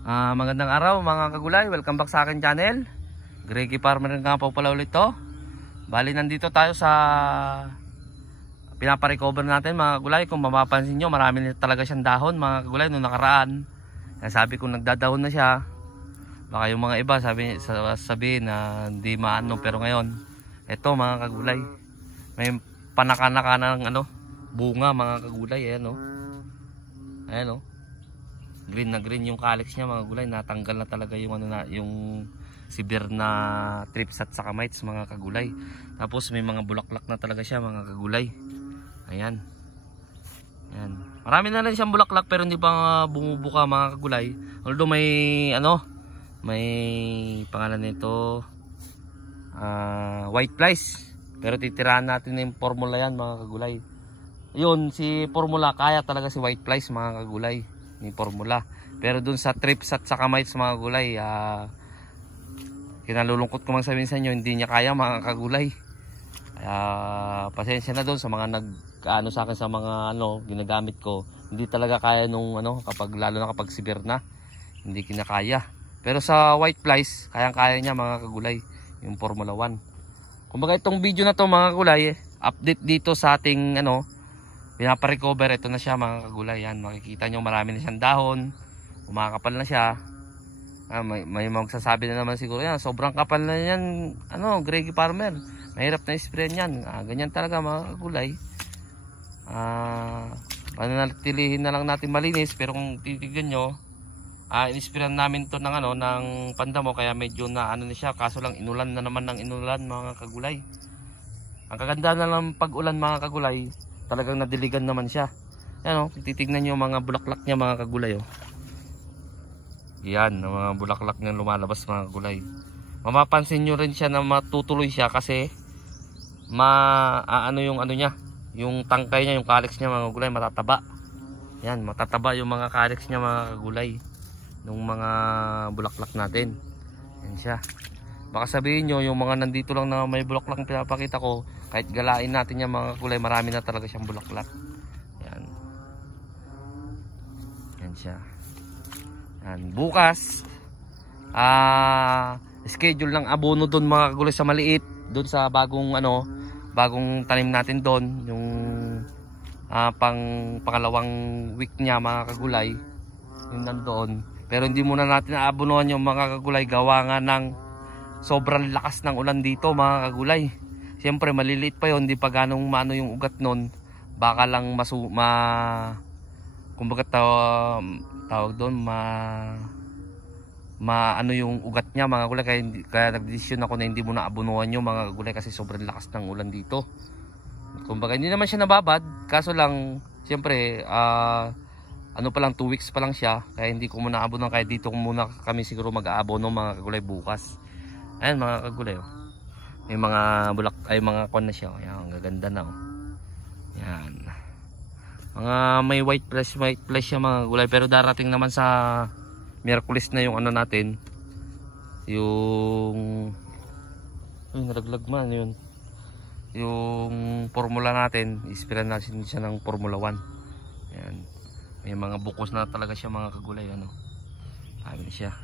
Magandang araw mga kagulay, welcome back sa akin channel. Greggy Farmer nga po pala ulit to. Bali nandito tayo sa pinaparecover natin mga kagulay. Kung mapapansin nyo, marami na talaga siyang dahon mga kagulay nung nakaraan. Sabi ko nagdadahon na siya. Baka yung mga iba sabi na hindi maano, pero ngayon eto mga kagulay, may panaka-naka ng bunga mga kagulay. Ayan o. Green na green yung calyx niya mga gulay. Natanggal na talaga yung yung severe na thrips at saka mites mga kagulay. Tapos may mga bulaklak na talaga siya mga kagulay. Ayan. Ayan. Marami na rin siyang bulaklak pero hindi pa bumubuka mga kagulay. Although may pangalan nito white flies. Pero titirahan natin yung formula yan mga kagulay. Yun si formula, kaya talaga si white flies mga kagulay ni formula. Pero dun sa thrips at saka mites mga kagulay, kinalulungkot ko mang sabihin sa inyo, hindi niya kaya mga kagulay. Pasensya na dun sa mga sa akin sa mga ginagamit ko. Hindi talaga kaya nung lalo na kapag severe na, hindi kinakaya. Pero sa white flies, kayang-kaya niya mga kagulay, yung Formula 1. Kumbaga itong video na to mga kagulay, update dito sa ating pinaparecover. Ito na siya mga kagulay. Yan, makikita nyo marami na siyang dahon, umakapal na siya. May magsasabi na naman siguro yan, sobrang kapal na yan Greggy Farmer, mahirap na spray yan. Ganyan talaga mga kagulay. Pananatilihin na lang natin malinis. Pero kung titignan nyo, in-sprayan namin to ng pandamo, kaya medyo na na siya. Kaso lang inulan na naman ng inulan mga kagulay. Ang kaganda na lang pag ulan mga kagulay, talagang nadiligan naman siya. Yan titignan nyo mga bulaklak niya mga kagulay. Yan, mga bulaklak niya lumalabas mga kagulay. Mapapansin nyo rin siya na matutuloy siya kasi yung tangkay niya, yung calyx niya mga kagulay matataba. Yan, matataba yung mga calyx niya mga kagulay nung mga bulaklak natin. Yan siya. Baka sabihin nyo, yung mga nandito lang na may bulaklak pinapakita ko, kahit galain natin yung mga kulay, marami na talaga siyang bulaklak. Yan. Yan siya. Yan. Bukas, schedule ng abono doon mga kagulay sa maliit. Doon sa bagong tanim natin doon. Yung pangalawang week niya mga kagulay. Yung nandoon. Pero hindi muna natin aabonohan yung mga kagulay. Gawa nga ng sobrang lakas ng ulan dito mga kagulay. Siyempre maliliit pa yun, hindi pa ganong maano yung ugat nun. Baka lang kumbaga tawag doon, yung ugat niya mga kagulay. Kaya nagdesisyon ako na hindi muna abunuhan yung mga kagulay kasi sobrang lakas ng ulan dito. Kumbaga hindi naman siya nababad, kaso lang siyempre pa lang 2 weeks pa lang siya, kaya hindi ko muna abunuhan. Kaya dito muna kami siguro mag-aabono mga kagulay bukas. Ayan mga kagulay may mga mga kon na siya. Ayan, ang gaganda na Yan. Mga may white flesh siya mga kagulay. Pero darating naman sa Miyerkules na yung natin. Yung nalaglag man yun. Yung formula natin, ispiran natin siya ng Formula 1. Ayan. May mga bukos na talaga siya mga kagulay. Sabi siya.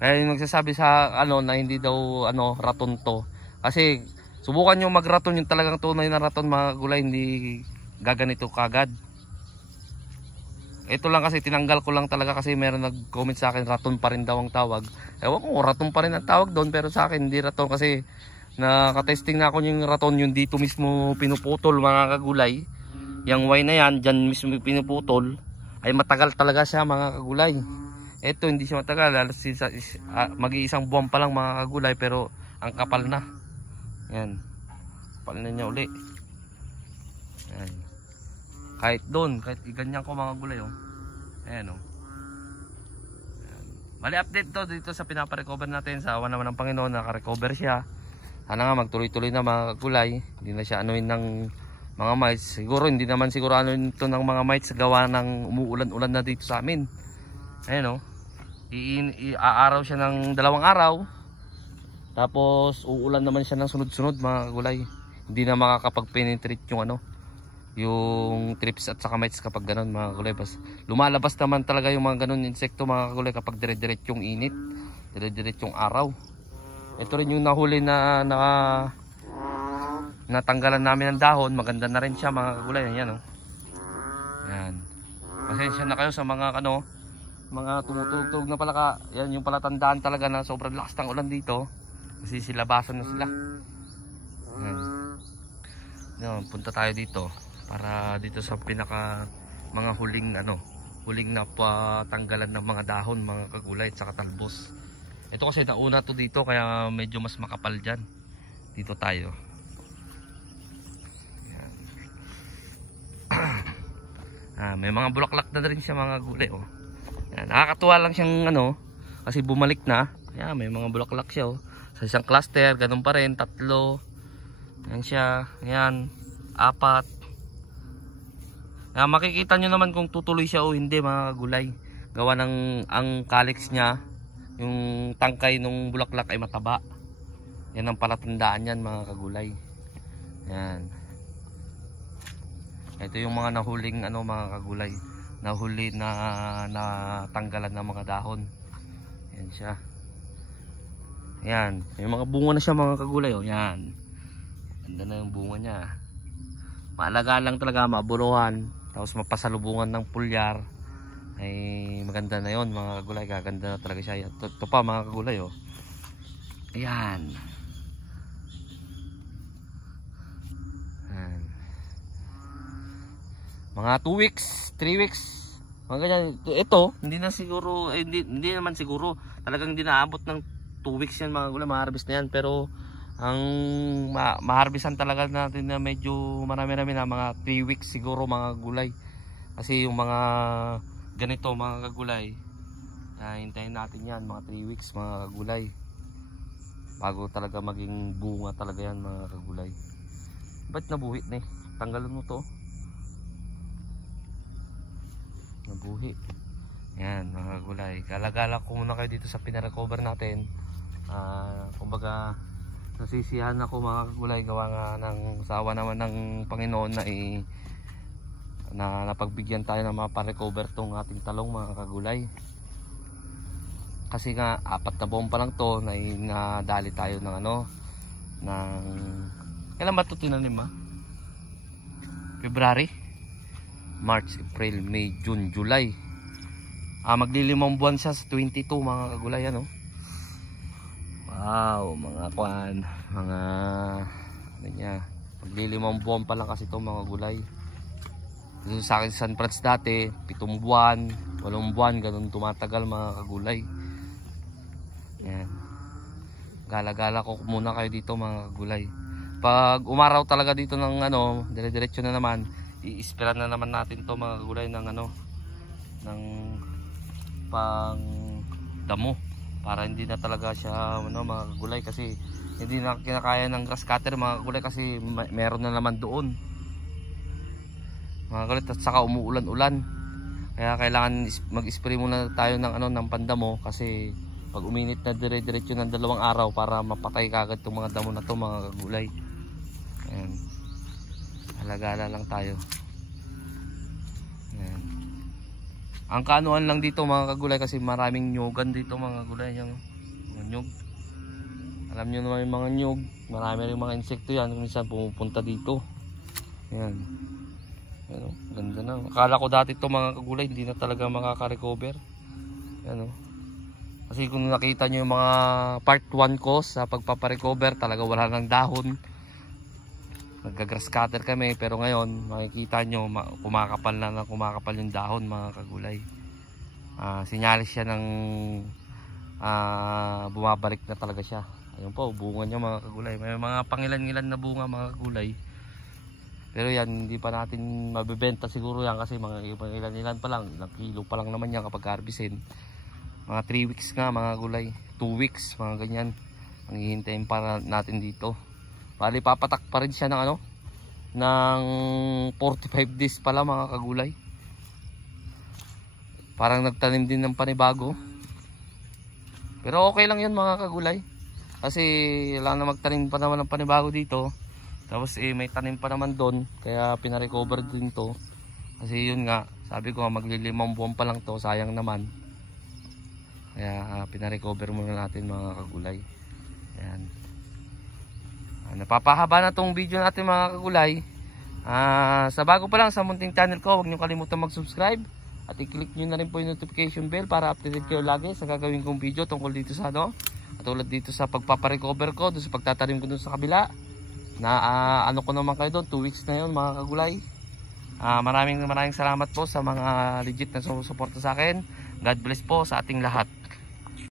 Kaya yung nagsasabi sa na hindi daw raton to. Kasi subukan nyo magraton, yung talagang tunay na raton mga kagulay, hindi gaganito kagad. Ito lang kasi tinanggal ko lang talaga kasi meron nag-comment sa akin raton pa rin daw ang tawag. Ewan ko, raton pa rin ang tawag doon, pero sa akin hindi raton kasi nakatesting na ako yung raton, yung dito mismo pinuputol mga kagulay. Yung Y na yan, dyan mismo pinuputol, ay matagal talaga siya mga kagulay. Ito hindi siya matagal, mag-iisang buwan pa lang mga kagulay, pero ang kapal na. Yan, kapal na niya uli. Yan. Kahit doon, kahit iganyan ko mga kagulay ayan Yan. Mali update to dito sa pinaparecover natin. Sa awan naman ng Panginoon, nakarecover siya. Sana nga magtuloy-tuloy na mga kagulay. Hindi na siya ng mga mites. Siguro hindi naman siguro ito ng mga mites gawa ng umuulan-ulan na dito sa amin. Ayan iaaraw siya ng 2 araw. Tapos uulan naman siya ng sunod-sunod mga kagulay. Hindi na makakapag-penetrate yung yung trips at saka mites kapag ganun mga kagulay. Lumalabas naman talaga yung mga ganun insekto mga kagulay kapag dire-diretsyong init, dire-diretsyong araw. Ito rin yung nahuli na natanggalan namin ng dahon. Maganda na rin siya mga kagulay. Yan, oh. Yan. Pasensya na kayo sa mga mga tumutugtog na palaka. Yan yung palatandaan talaga na sobrang lakas ng ulan dito. Kasi silabasan na sila. Yan. Yan, punta tayo dito para dito sa pinaka mga huling na patanggalan ng mga dahon mga kagulay at saka talbos. Ito kasi nauna to dito kaya medyo mas makapal dyan. Dito tayo. May mga bulaklak na rin siya mga gulay, oh. Yan, nakakatuwa lang siyang kasi bumalik na. Yan, may mga bulaklak siya, oh. Sa isang cluster, ganun pa rin, 3. Yan siya, yan, 4. Makikita nyo naman kung tutuloy siya o hindi mga gulay. Gawa ng ang calyx niya, yung tangkay ng bulaklak ay mataba. Yan ang palatandaan yan mga kagulay. Yan. Ito yung mga nahuling mga kagulay. Nahuli na tanggalan ng mga dahon. Yan siya. Yan. May mga bunga na siya mga kagulay. Oh. Yan. Ganda na yung bunga niya. Maalaga lang talaga, maburuhan. Tapos mapasalubungan ng pulyar. Ay maganda na yon mga kagulay. Gaganda na talaga siya. Ito pa mga kagulay. Oh. Ayan. Mga 2 weeks, 3 weeks, mga ganyan. Ito, hindi na siguro, hindi naman siguro, talagang hindi naabot ng 2 weeks yan mga gulay, ma-harvest na yan. Pero ang ma-harvestan talaga natin na medyo marami-rami na mga 3 weeks siguro mga gulay. Kasi yung mga ganito mga kagulay, hintayin natin yan mga 3 weeks mga kagulay. Bago talaga maging bunga talaga yan mga kagulay. Ba't nabuhit na eh? Tanggalan mo to. Nabuhi. Yan mga gulay. Galagala ko muna kayo dito sa pinarecover natin. Kumbaga nasisiyahan ako mga kagulay. Gawa nga ng sawa naman ng Panginoon na napagbigyan tayo ng mga pa-recover tong ating talong mga kagulay. Kasi nga 4 na buwan pa lang to na nadali tayo ng kailan ba ito tinanim February? March, April, May, June, July. Magli5 buwan siya sa 22 mga kagulay Wow, mga magli5 buwan pa lang kasi ito mga gulay. Dito sa akin San Francisco dati 7 buwan, 8 buwan, ganun tumatagal mga kagulay. Yan. Gala-gala ko muna kayo dito mga kagulay. Pag umaraw talaga dito ng dire-diretso na naman, i-ispira na naman natin to mga kagulay ng ng pang damo para hindi na talaga siya mga kagulay, kasi hindi na kinakaya ng grass cutter mga kagulay kasi meron na naman doon mga kagulay, at saka umuulan-ulan, kaya kailangan mag-spray muna tayo ng pandamo kasi pag uminit na dire-diretso ng 2 araw para mapatay kagad itong mga damo na to mga kagulay. Ayan. Halagala lang tayo. Ayan. Ang kaanuhan lang dito mga kagulay kasi maraming nyugan dito mga kagulay. Mga nyug. Alam nyo naman yung mga nyug. Marami rin mga insekto yan. Minsan pumupunta dito. Ayan. Ayan, ganda na. Akala ko dati ito mga kagulay hindi na talaga makaka-recover. Ayan, kasi kung nakita nyo yung mga part 1 ko sa pagpaparecover, talaga wala ng dahon. Nagga-grass cutter kami, pero ngayon makikita nyo kumakapal yung dahon mga kagulay. Sinyalis siya ng bumabalik na talaga siya. Ayun po, bunga niya mga kagulay. May mga pangilan-ilan na bunga mga kagulay. Pero yan, hindi pa natin mabibenta siguro yan kasi mga ilan-ilan pa lang, ilang kilo pa lang naman yan kapag harvestin. Mga 3 weeks nga mga kagulay, 2 weeks mga ganyan ang hihintayin para natin dito. Bali papatak pa rin siya ng ng 45 days pala mga kagulay. Parang nagtanim din ng panibago. Pero okay lang yun mga kagulay. Kasi wala na magtanim pa naman ng panibago dito. Tapos may tanim pa naman doon, kaya pinarecover din to. Kasi yun nga, sabi ko maglilimang buwan pa lang to, sayang naman. Kaya pinarecover muna natin mga kagulay. Ayan. Napapahaba na tong video natin mga kagulay. Sa bago pa lang sa munting channel ko, huwag nyo kalimutan mag-subscribe. At i-click nyo na rin po yung notification bell para updated kayo lagi sa gagawin kong video tungkol dito sa katulad dito sa pagpaparecover ko, doon sa pagtatanim ko doon sa kabila. Ano ko naman kayo doon, 2 weeks na yun mga kagulay. Maraming salamat po sa mga legit na sumusuporta sa akin. God bless po sa ating lahat.